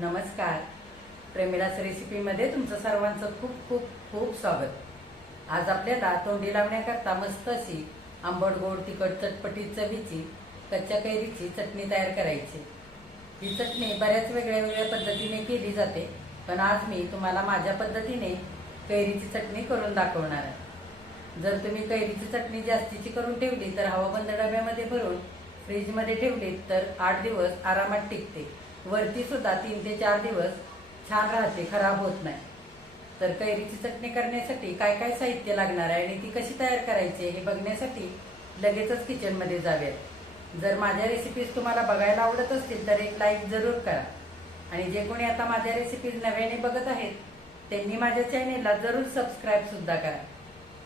नमस्कार. प्रेमिलास रेसिपीमध्ये तुमचं सर्वांचं खूप खूप खूप स्वागत. आज आपल्याला तोंडी लावण्याकरता मस्त अशी आंबट गोड तिखट चटपटी चवीची कच्च्या कैरीची चटणी तयार करायची. ही चटणी बऱ्याच वेगळ्या वेगळ्या पद्धतीने केली जाते पण आज मी तुम्हाला माझ्या पद्धतीने कैरीची चटणी करून दाखवणार आहे. जर तुम्ही कैरीची चटणी जास्तीची करून ठेवली तर हवाबंद डब्यामध्ये भरून फ्रीजमध्ये ठेवली तर आठ दिवस आरामात टिकते. वरती सुद्धा तीन ते चार दिवस छान राहते खराब होत नाही. तर कैरीची चटणी करण्यासाठी काय काय साहित्य लागणार आहे आणि ती कशी तयार करायची हे बघण्यासाठी लगेचच किचनमध्ये जाऊयात. जर माझ्या रेसिपीज तुम्हाला बघायला आवडत असतील तर एक लाईक जरूर करा. आणि जे कोणी आता माझ्या रेसिपीज नव्याने बघत आहेत त्यांनी माझ्या चॅनेलला जरूर सबस्क्राईब सुद्धा करा.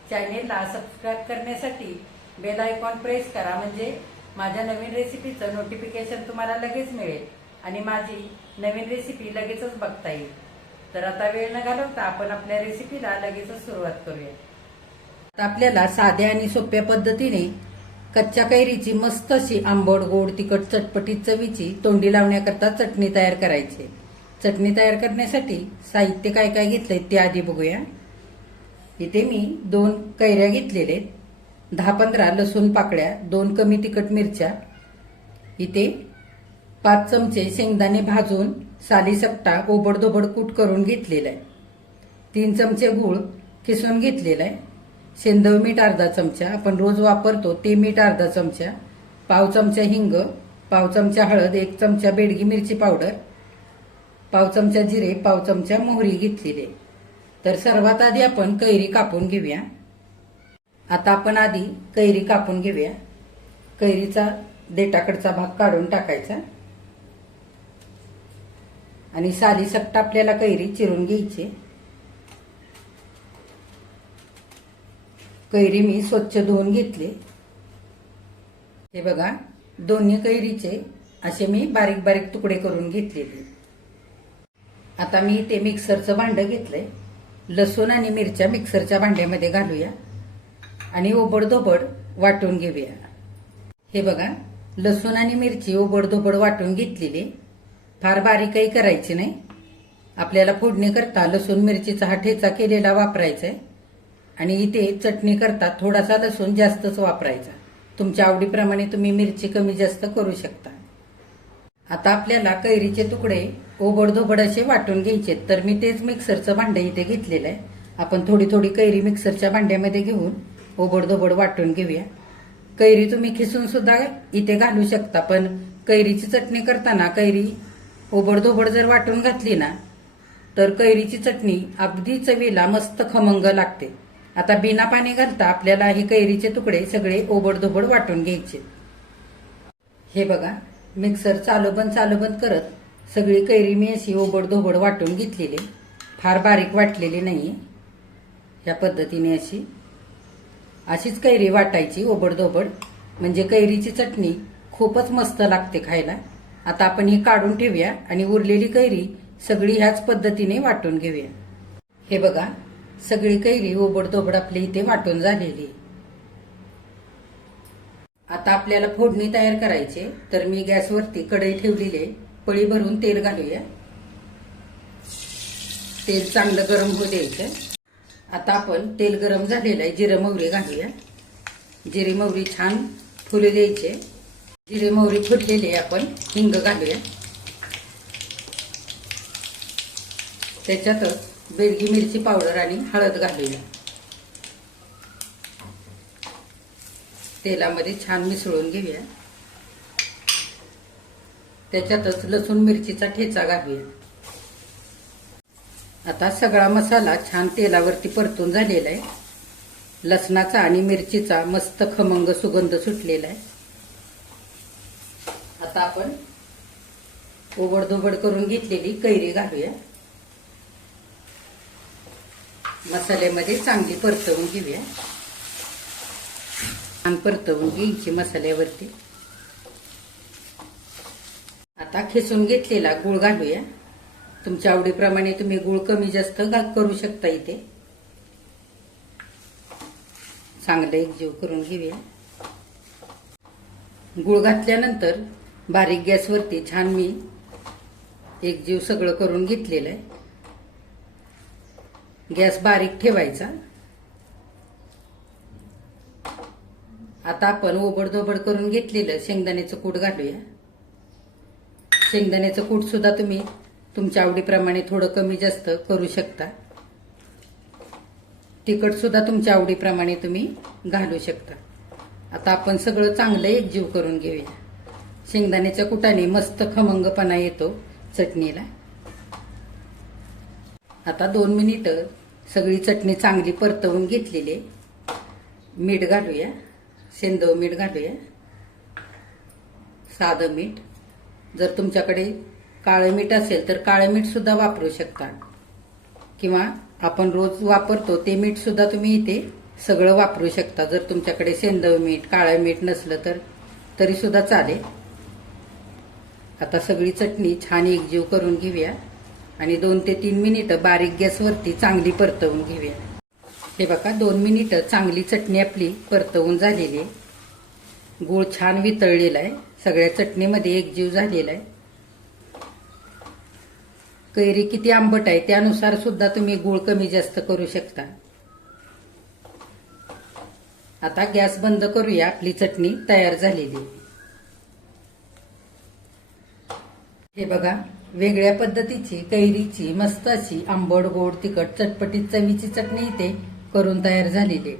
चॅनेलला सबस्क्राईब करण्यासाठी बेल आयकॉन प्रेस करा म्हणजे माझ्या नवीन रेसिपीचं नोटिफिकेशन तुम्हाला लगेच मिळेल. आणि माझी नवीन रेसिपी लगेचच बघता येईल. तर आता वेळ न घालवता आपण आपल्या रेसिपीला लगेचच सुरुवात करूया. आता आपल्याला साध्या आणि सोप्या पद्धतीने कच्च्या कैरीची मस्त अशी आंबट गोड तिखट चटपटीत चवीची तोंडी लावण्याकरता चटणी तयार करायची. चटणी तयार करण्यासाठी साहित्य काय काय घेतलंय ते आधी बघूया. इथे मी दोन कैऱ्या घेतलेले आहेत. दहा पंधरा लसूण पाकळ्या दोन कमी तिखट मिरच्या. इथे पाच चमचे शेंगदाणे भाजून सालीसपटा गोबडधोबड कूट करून घेतलेला आहे तीन चमचे गूळ किसून घेतलेला आहे शेंदव मीठ अर्धा चमचा आपण रोज वापरतो ते मीठ अर्धा चमचा पाव चमचा हिंग पाव चमचा हळद एक चमचा बेडगी मिरची पावडर पाव चमचा जिरे पाव चमचा मोहरी घेतलेली आहे. तर सर्वात आधी आपण कैरी कापून घेऊया. आता आपण आधी कैरी कापून घेऊया. कैरीचा देटाकडचा भाग काढून टाकायचा. आणि साधी सट्ट आपल्याला कैरी चिरून घ्यायची. कैरी मी स्वच्छ धुवून घेतली. हे बघा दोन्ही कैरीचे असे मी बारीक बारीक तुकडे करून घेतलेले. आता मी ते मिक्सरचं भांडं घेतलंय. लसूण आणि मिरच्या मिक्सरच्या भांड्यामध्ये घालूया. आणि ओबडधोबड वाटून घेऊया. हे बघा लसूण आणि मिरची ओबडधोबड वाटून घेतलेली. फार बारीकही करायची नाही. आपल्याला फोडणी करता लसूण मिरचीचा हा ठेचा केलेला वापरायचा आहे आणि इथे चटणी करता थोडासा लसूण जास्तच वापरायचा. तुमच्या आवडीप्रमाणे तुम्ही मिरची कमी जास्त करू शकता. आता आपल्याला कैरीचे तुकडे ओबडधोबड असे वाटून घ्यायचे तर मी तेच मिक्सरचं भांडं इथे घेतलेलं आहे आपण थोडी थोडी कैरी मिक्सरच्या भांड्यामध्ये घेऊन ओबडधोबड वाटून घेऊया. कैरी तुम्ही खिसून सुद्धा इथे घालू शकता पण कैरीची चटणी करताना कैरी ओबडधोबड जर वाटून घातली ना तर कैरीची चटणी अगदी चवीला मस्त खमंग लागते. आता बिना पाणी घालता आपल्याला हे कैरीचे तुकडे सगळे ओबडधोबड वाटून घ्यायचे. हे बघा मिक्सर चालूबंद चालूबंद करत सगळी कैरी मी अशी ओबडधोबड वाटून घेतलेली. आहे. फार बारीक वाटलेली नाही या पद्धतीने अशी अशीच कैरी वाटायची ओबडधोबड. म्हणजे कैरीची चटणी खूपच मस्त लागते खायला. आता आपण ही काढून ठेवूया आणि उरलेली कैरी सगळी ह्याच पद्धतीने वाटून घेऊया हे बघा सगळी कैरी ओबडधोबड आपली इथे वाटून झालेली आहे. आता आपल्याला फोडणी तयार करायची आहे. तर मी गॅसवरती कढई ठेवलेली आहे. पळी भरून तेल घालूया तेल चांगलं गरम होऊ द्यायचं आता आपण तेल गरम झालेलं आहे जिरं मोहरी घालूया जिरी मोहरी छान फुलू द्यायचे जिरे मोहरी फुटलेली आहे आपण हिंग घालूया. त्याच्यातच बेलगी मिरची पावडर आणि हळद घालूया. तेलामध्ये छान मिसळून घेऊया. त्याच्यातच लसूण मिरचीचा ठेचा घालूया. आता सगळा मसाला छान तेलावरती परतून झालेला आहे. लसणाचा आणि मिरचीचा मस्त खमंग सुगंध सुटलेला आहे. आता आपण ओबडधोबड करून घेतलेली कैरी घालूया. मसाल्यामध्ये चांगली परतवून घेऊया. छान परतवून घ्यायची मसाल्यावरती. आता खेचून घेतलेला गुळ घालूया. तुमच्या आवडीप्रमाणे तुम्ही गुळ कमी जास्त करू शकता इथे. चांगलं एकजीव करून घेऊया. गुळ घातल्यानंतर बारीक गॅसवरती छान मी एक जीव सगळं करून घेतलेलं आहे. गॅस बारीक ठेवायचा. आता आपण ओबडधोबड करून घेतलेलं शेंगदाण्याचं कूट घालूया. शेंगदाण्याचं कूट सुद्धा तुम्ही तुमच्या आवडीप्रमाणे थोडं कमी जास्त करू शकता. तिखट सुद्धा तुमच्या आवडीप्रमाणे तुम्ही घालू शकता. आता आपण सगळं चांगलं एकजीव करून घेऊया. शेंगदाण्याच्या कुटाने मस्त खमंगपणा येतो चटणीला. आता दोन मिनिटं सगळी चटणी चांगली परतवून घेतलेली आहे. मीठ घालूया सेंदव मीठ घालूया. साधं मीठ. जर तुमच्याकडे काळं मीठ असेल तर काळं मीठ सुद्धा वापरू शकता. किंवा आपण रोज वापरतो ते मीठ सुद्धा तुम्ही इथे सगळं वापरू शकता. जर तुमच्याकडे सेंदव मीठ काळं मीठ नसलं तर तरी सुद्धा चालेल. आता सगळी चटणी छान एकजीव करून घेऊया. आणि दोन ते तीन मिनिटं बारीक गॅसवरती चांगली परतवून घेऊया. हे बघा दोन मिनिटं चांगली चटणी आपली परतवून झालेली आहे. गूळ छान वितळलेला आहे. सगळ्या चटणीमध्ये एकजीव झालेला आहे. कैरी किती आंबट आहे त्यानुसार सुद्धा तुम्ही गूळ कमी जास्त करू शकता. आता गॅस बंद करूया. आपली चटणी तयार झालेली आहे. हे बघा वेगळ्या पद्धतीची कैरीची मस्त अशी आंबट गोड तिखट चटपटीत चवीची चटणी इथे करून तयार झालेली आहे.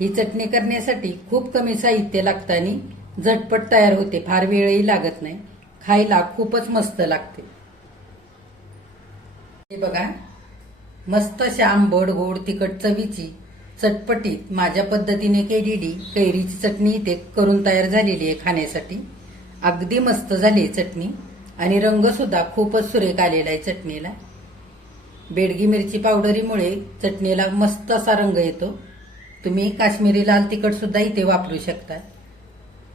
ही चटणी करण्यासाठी खूप कमी साहित्य लागतानी झटपट तयार होते. फार वेळही लागत नाही. खायला खूपच मस्त लागते. हे बघा मस्त अशा आंबट गोड तिखट चवीची चटपटीत माझ्या पद्धतीने केलेली कैरीची चटणी इथे करून तयार झालेली आहे खाण्यासाठी. अगदी मस्त झाली आहे चटणी. आणि रंग सुद्धा खूपच सुरेख आलेला आहे चटणीला. बेडगी मिरची पावडरीमुळे चटणीला मस्त असा रंग येतो. तुम्ही काश्मीरी लाल तिखट सुद्धा इथे वापरू शकता.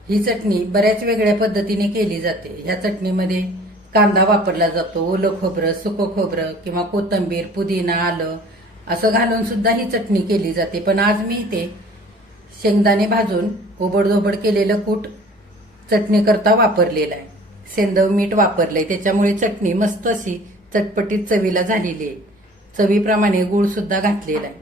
ही चटणी बऱ्याच वेगळ्या पद्धतीने केली जाते. ह्या चटणीमध्ये कांदा वापरला जातो ओलं खोबरं सुकं खोबरं किंवा कोथंबीर पुदिना आलं असं घालून सुद्धा ही चटणी केली जाते. पण आज मी इथे शेंगदाणे भाजून ओबडधोबड केलेलं कूट चटणी करता वापरलेलं आहे. सेंदव मीठ वापरलंय. त्याच्यामुळे चटणी मस्त अशी चटपटीत चवीला झालेली आहे. चवीप्रमाणे गुळ सुद्धा घातलेला आहे.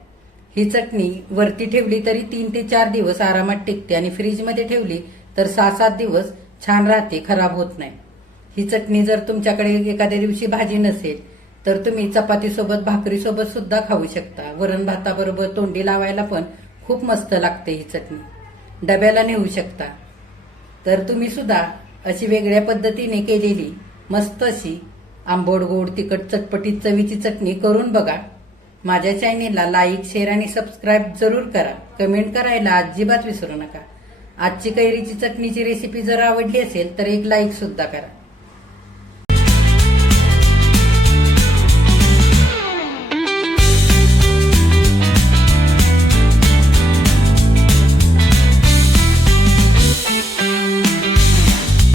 ही चटणी वरती ठेवली तरी तीन ते चार दिवस आरामात टिकते आणि फ्रीजमध्ये ठेवली तर सहा सात दिवस छान राहते खराब होत नाही. ही चटणी जर तुमच्याकडे एखाद्या दिवशी भाजी नसेल तर तुम्ही चपातीसोबत भाकरीसोबत सुद्धा खाऊ शकता. वरण भाताबरोबर तोंडी लावायला पण खूप मस्त लागते ही चटणी. डब्याला नेऊ शकता. तर तुम्ही सुद्धा अशी वेगळ्या पद्धतीने केलेली मस्त अशी आंबोड गोड तिखट चटपटीत चवीची चटणी करून बघा. माझ्या चॅनेलला लाईक शेअर आणि सबस्क्राईब जरूर करा. कमेंट करायला अजिबात विसरू नका. आजची कैरीची चटणीची रेसिपी जर आवडली असेल तर एक लाईक सुद्धा करा.